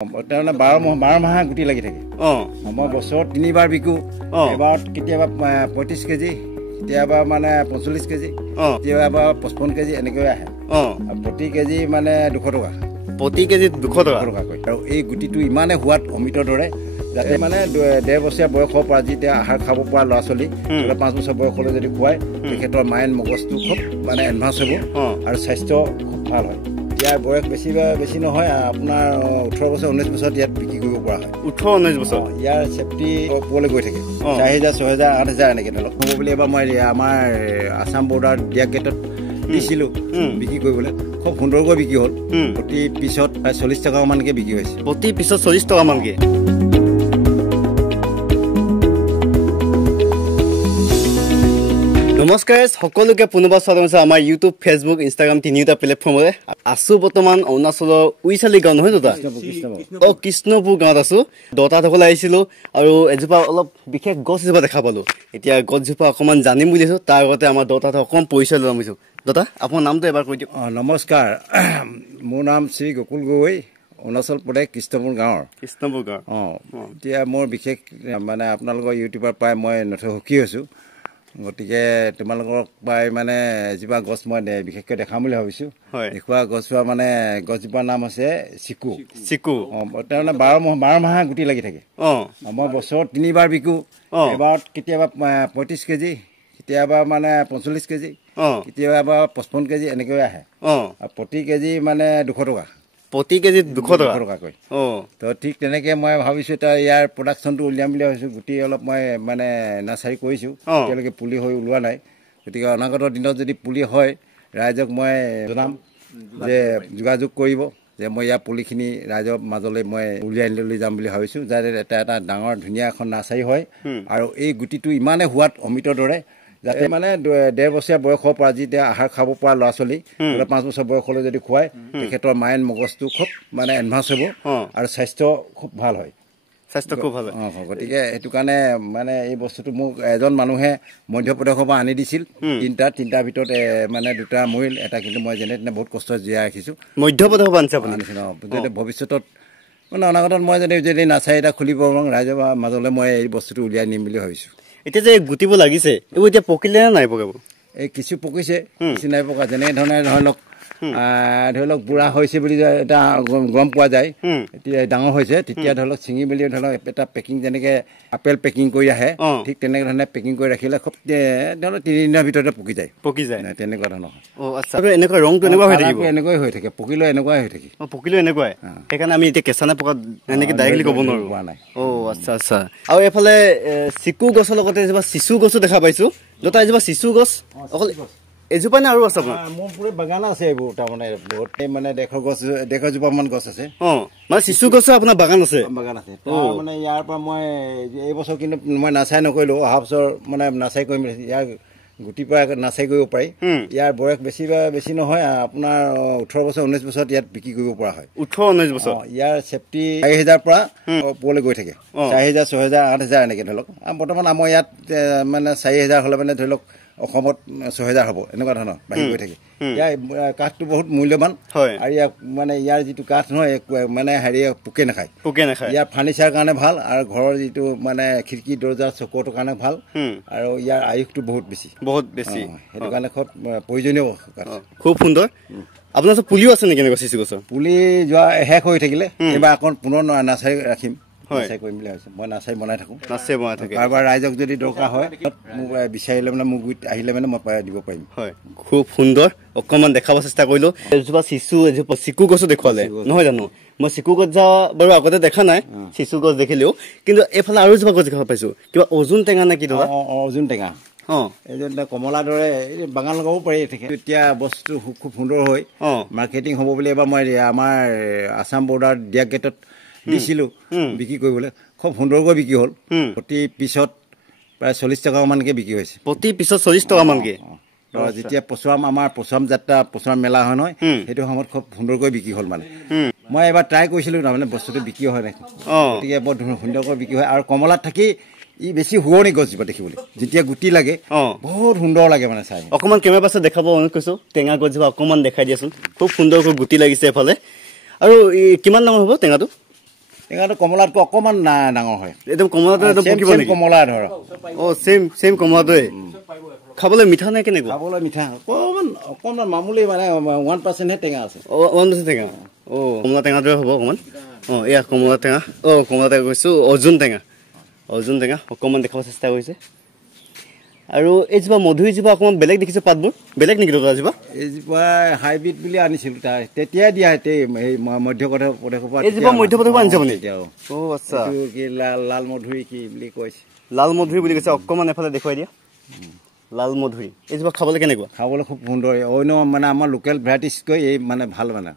তাৰমানে 12 মাহে গুটি লাগি থাকে। মই বছৰত 3 বাৰ বিকো। এবাৰত কেতিয়াবা 35 কেজি, কেতিয়াবা মানে 45 কেজি, কেতিয়াবা 55 কেজি এনেকৈ আহে। প্ৰতি কেজি মানে 200 টকা। প্ৰতি কেজি 200 টকাকৈ। আৰু এই গুটিটো ইমানে সোৱাদ অমৃতৰ দৰে, যাতে মানে 1.5 বছৰীয়া বয়সৰ পৰা যেতিয়া আহাৰ খাব পৰা ল'ৰা ছোৱালী 5 বছৰ বয়সলৈ যদি খুৱায়, তেখেতৰ মাইণ্ড মগজটো খুব মানে এডভান্স হ'ব আৰু স্বাস্থ্য খুব ভাল হয়। ইয়াৰ বয়স বেছি নহয়, আপোনাৰ 18 বছৰ 19 বছৰত ইয়াত বিক্ৰী কৰিব পৰা হয়। 18-19 বছৰ ইয়াৰ চেফটি ওপৰলৈ গৈ থাকে। 4,000, 6,000, 8,000 এনেকৈ ধৰক হ'ব বুলি এবাৰ মই আমাৰ আছাম বৰ্ডাৰ দিয়া গেটত দিছিলোঁ বিক্ৰী কৰিবলৈ। খুব সুন্দৰকৈ বিক্ৰী হ'ল। প্ৰতি পিছত প্ৰায় 40 টকা মানকৈ বিক্ৰী হৈছে। প্ৰতি পিছত 40 টকা মানকৈ। নমস্কাৰ সকলোকে পুনৰবাৰ স্বাগতম জনাইছো আমাৰ ইউটিউব, ফেচবুক, ইনষ্টাগ্ৰাম তিনিটা প্লেটফৰ্মৰে। আছো বৰ্তমান অৰুণাচলৰ উইচালি গাঁও, নহয় দাদা? কৃষ্ণপুৰ গাঁৱত আছো। দতাসকলে আহিছিলো আৰু এজোপা অলপ বিশেষ গছ এজোপা দেখা পালো। এতিয়া গছজোপা অকণমান জানিম বুলি আছো, তাৰ আগতে আমাৰ দতাহঁতক অকণমান পৰিচয় ল'ম বুজিছো। দাদা, আপোনাৰ নামটো এবাৰ কৈ দিয়ক। নমস্কাৰ, মোৰ নাম শ্ৰী গকুল গগৈ, অৰুণাচল প্ৰদেশ কৃষ্ণপুৰ গাঁৱৰ। কৃষ্ণপুৰ গাঁৱৰ। এতিয়া মোৰ বিশেষ মানে আপোনালোকৰ ইউটিউবৰ পৰাই মই নথৈ সুখী হৈছোঁ। গতিকে তোমালোকক পাই মানে এজোপা গছ মই বিশেষকৈ দেখাম বুলি ভাবিছোঁ। দেখুওৱা গছজোপা মানে গছজোপাৰ নাম হৈছে চিকু। তাৰমানে 12 মাহে গুটি লাগি থাকে। মই বছৰত 3 বাৰ বিকো। এবাৰত কেতিয়াবা 35 কেজি, কেতিয়াবা মানে 45 কেজি, কেতিয়াবা 55 কেজি এনেকৈ আহে। আৰু প্ৰতি কেজি মানে 200 টকা। প্ৰতি কেজি 200 টকাকৈ। তো ঠিক তেনেকৈ মই ভাবিছোঁ এতিয়া ইয়াৰ প্ৰডাকশ্যনটো উলিয়াম বুলি ভাবিছোঁ। গুটি অলপ মই মানে নাৰ্চাৰী কৰিছোঁ, এতিয়ালৈকে পুলি হৈ ওলোৱা নাই। গতিকে অনাগত দিনত যদি পুলি হয়, ৰাইজক মই জনাম যে যোগাযোগ কৰিব, যে মই ইয়াৰ পুলিখিনি ৰাইজৰ মাজলৈ মই উলিয়াই লৈ যাম বুলি ভাবিছোঁ, যাতে এটা ডাঙৰ ধুনীয়া এখন নাৰ্চাৰী হয়। আৰু এই গুটিটো ইমানে সোৱাদ অমৃতৰ দৰে, যাতে মানে 1.5 বছৰীয়া বয়সৰ পৰা যেতিয়া আহাৰ খাব পৰা ল'ৰা ছোৱালী 5 বছৰ বয়সলৈ যদি খুৱায়, তেখেতৰ মাইণ্ড মগজটো খুব মানে এডভান্স হ'ব আৰু স্বাস্থ্য খুব ভাল হয়। স্বাস্থ্য খুব ভাল হয়। গতিকে সেইটো কাৰণে মানে এই বস্তুটো মোক এজন মানুহে মধ্যপ্ৰদেশৰ পৰা আনি দিছিল। তিনিটাৰ ভিতৰত মানে 2টা মৰিল, এটা কিন্তু মই যেনে তেনে বহুত কষ্ট জীয়াই ৰাখিছোঁ। মধ্যপ্ৰদেশৰ পৰা আনিছে আপুনি? যদি ভৱিষ্যতত মানে অনাগতত মই যদি নাৰ্চাৰী এটা খুলিব পাৰোঁ, ৰাইজৰ মাজলৈ মই এই বস্তুটো উলিয়াই নিম বুলি ভাবিছোঁ। এতিয়া যে গুটিবোৰ লাগিছে, এইবোৰ এতিয়া পকিলে নে নাই পকাব? এই কিছু পকিছে, কিছু নাই পকা। যেনেধৰণে ধৰি লওক বুঢ়া হৈছে বুলি এটা গম পোৱা যায়, এতিয়া ডাঙৰ হৈছে, তেতিয়া ধৰি লওক ছিঙি মেলি ধৰি লওক এটা পেকিং, যেনেকৈ আপেল পেকিং কৰি আহে, ঠিক তেনেকৈ ধৰণে পেকিং কৰি ৰাখিলে খুব ধৰি লওক 3 দিনৰ ভিতৰতে পকি যায়। তেনেকুৱা ধৰণৰ হয়। এনেকুৱা ৰংটো এনেকুৱা হৈ থাকিব? এনেকুৱাই হৈ থাকে, পকিলেও এনেকুৱাই হৈ থাকে। পকিলেও এনেকুৱাই? সেইকাৰণে আমি এতিয়া কেঁচা নে পকা এনেকৈ ডাইৰেক্টলি ক'ব নোৱাৰোঁ। পোৱা নাই। আচ্ছা। আৰু এইফালে চিকু গছৰ লগতে এজোপা চিচু গছো দেখা পাইছোঁ। দুটা এজোপা চিচু গছ অকল এজোপা নে আৰু আছে আপোনাৰ? মোৰ পুৰা বাগান আছে এইবোৰ, তাৰমানে বহুত মানে 150 জোপামান গছ আছে। মানে চিচু গছৰ আপোনাৰ বাগান আছে? বাগান আছে। মানে ইয়াৰ পৰা মই এই বছৰ কিন্তু মই নাৰ্চাৰী নকৰিলোঁ, অহা বছৰ মানে নাৰ্চাৰী কৰিম। ইয়াৰ গুটিৰ পৰা নাৰ্চাৰী কৰিব পাৰি। ইয়াৰ বয়স বেছি নহয়, আপোনাৰ 18 বছৰ 19 বছৰত ইয়াত বিক্ৰী কৰিব পৰা হয়। 18-19 বছৰ? ইয়াৰ চেফটি 4,000 পৰা ওপৰলৈ গৈ থাকে। 4,000, 6,000, 8,000 এনেকৈ ধৰি লওক। বৰ্তমান আমাৰ ইয়াত মানে 4,000 হ'লে মানে ধৰি লওক অসমত 6,000 হ'ব, এনেকুৱা ধৰণৰ বাঢ়ি গৈ থাকে। ইয়াৰ কাঠটো বহুত মূল্যৱান, আৰু ইয়াৰ যিটো কাঠ নহয়, মানে পোকে নাখায়। ইয়াৰ ফাৰ্নিচাৰৰ কাৰণে ভাল, আৰু ঘৰৰ যিটো মানে খিৰিকী দৰ্জা চকুৰ কাৰণে ভাল, আৰু ইয়াৰ আয়ুসটো বহুত বেছি। সেইটো কাৰণে খুব প্ৰয়োজনীয় কাঠ। খুব সুন্দৰ। আপোনাৰ ওচৰত পুলিও আছে নেকি এনেকুৱা চিচু গছৰ? পুলি যোৱা শেষ হৈ থাকিলে এইবাৰ আকৌ পুনৰ নাৰ্চাৰী ৰাখিম। কৰিম বুলি ভাবিছোঁ। মই নাৰ্চাৰী বনাই থাকোঁ। কাৰোবাৰ ৰাইজক যদি দৰকাৰ হয়, মোক বিচাৰিলে মানে মোক আহিলে মানে মই দিব পাৰিম। খুব সুন্দৰ। অকণমান দেখাব চেষ্টা কৰিলোঁ। এজোপা চিকু গছো দেখুৱালে, নহয় জানো? মই চিকু গছ বাৰু আগতে দেখা নাই, চিচু গছ দেখিলেও। কিন্তু এইফালে আৰু এজোপা গছ দেখা পাইছোঁ, কিবা অৰ্জুন টেঙা নে কি? অৰ্জুন টেঙা। এইজন কমলাৰ দৰে বাগান লগাব পাৰি। এতিয়া বস্তুটো খুব সুন্দৰ হৈ মাৰ্কেটিং হ'ব বুলি এবাৰ মই আমাৰ আছাম বৰ্ডাৰ দিয়া গেটত দিছিলোঁ বিক্ৰী কৰিবলৈ। খুব সুন্দৰকৈ বিক্ৰী হ'ল। প্ৰতি পিছত প্ৰায় 40 টকা মানকৈ বিক্ৰী হৈছে। প্ৰতি পিছত 40 টকা মানকৈ? যেতিয়া আমাৰ পচুৱাম যাত্ৰা, পচুৱাম মেলা হয় নহয়, সেইটো সময়ত খুব সুন্দৰকৈ বিক্ৰী হ'ল। মানে মই এবাৰ ট্ৰাই কৰিছিলোঁ, তাৰমানে বস্তুটো বিক্ৰী হয় নাই। গতিকে বৰ সুন্দৰকৈ বিক্ৰী হয়। আৰু কমলাত থাকি ই বেছি শুৱনি গছজোপা দেখিবলৈ, যেতিয়া গুটি লাগে বহুত সুন্দৰ লাগে মানে চাই। অকণমান কেমেৰা পাছত দেখাব অনুৰোধ কৰিছোঁ। টেঙা গছজোপা অকণমান দেখাই দিয়াচোন। খুব সুন্দৰকৈ গুটি লাগিছে এফালে। আৰু কিমান ডাঙৰ হ'ব টেঙাটো? টেঙাটো কমলাতকৈ অকণমান ডাঙৰ হয় একদম কমলাটো একদম পকিব নেকি কমলা ধৰক সেম কমলাটোৱে খাবলৈ মিঠা নে কেনেকুৱা খাবলৈ মিঠা অকণমান মামুলি মানে 1% হে টেঙা আছে 1% টেঙা কমলা টেঙাটোৱে হ'ব অকণমান এয়া কমলা টেঙা কমলা টেঙা কৈছোঁ অৰ্জুন টেঙা অকণমান দেখাব চেষ্টা কৰিছে আৰু এইজোপা মধুৰিজোপা অকণমান বেলেগ দেখিছোঁ পাতবোৰ বেলেগ নেকি দাদাজোপা এইজোপা হাইব্ৰিড বুলি আনিছিলোঁ তেতিয়াই দিয়া মধ্যপ্ৰদেশৰ পৰা এইজোপা মধ্যপ্ৰদেশৰ পৰা আনিছে আপুনি আচ্ছা লাল মধুৰি কি বুলি কৈছে লাল মধুৰি বুলি কৈছে অকণমান এফালে দেখুৱাই দিয়া লাল মধুৰি এইজোপা খাবলৈ কেনেকুৱা খাবলৈ খুব সুন্দৰ অন্য মানে আমাৰ লোকেল ভেৰাইটিজকৈ এই মানে ভাল মানে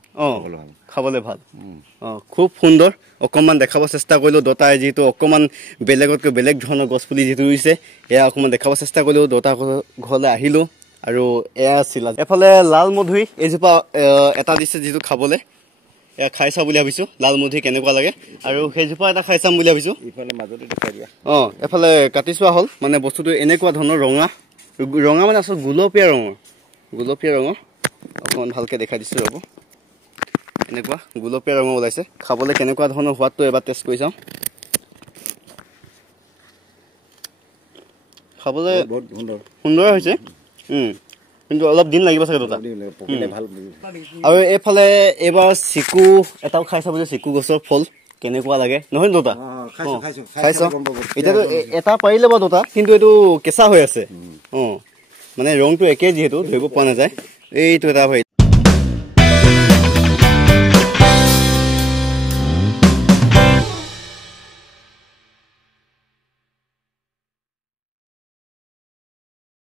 খাবলৈ ভাল খুব সুন্দৰ অকণমান দেখাব চেষ্টা কৰিলোঁ দতাই যিহেতু অকণমান বেলেগতকৈ বেলেগ ধৰণৰ গছপুলি যিটো ৰুইছে এয়া অকণমান দেখাব চেষ্টা কৰিলোঁ দতা ঘৰলৈ আহিলোঁ আৰু এয়া আছিল এফালে লাল মধুৰি এইজোপা এটা দিছে যিটো খাবলৈ এয়া খাই চাওঁ বুলি ভাবিছোঁ লাল মধুৰি কেনেকুৱা লাগে আৰু সেইজোপা এটা খাই চাম বুলি ভাবিছোঁ এফালে কাটি চোৱা হ'ল মানে বস্তুটো এনেকুৱা ধৰণৰ ৰঙা মানে আচলতে গুলপীয়া ৰঙৰ অকণমান ভালকৈ দেখাই দিছোঁ ৰ'ব এনেকুৱা গুলপীয়া ৰঙৰ ওলাইছে খাবলৈ কেনেকুৱা ধৰণৰ সোৱাদটো এবাৰ টেষ্ট কৰি চাওঁ খাবলৈ বহুত সুন্দৰ হৈছে কিন্তু অলপ দিন লাগিব চাগে দুটা আৰু এইফালে এইবাৰ চিকু এটাও খাই চাব যে চিকু গছৰ ফল কেনেকুৱা লাগে নহয় দুটা খাই চাওঁ এতিয়াতো এটা পাৰিলে বাৰু দুটা কিন্তু এইটো কেঁচা হৈ আছে মানে ৰংটো একে যিহেতু ধৰিব পৰা নাযায় এইটো এটা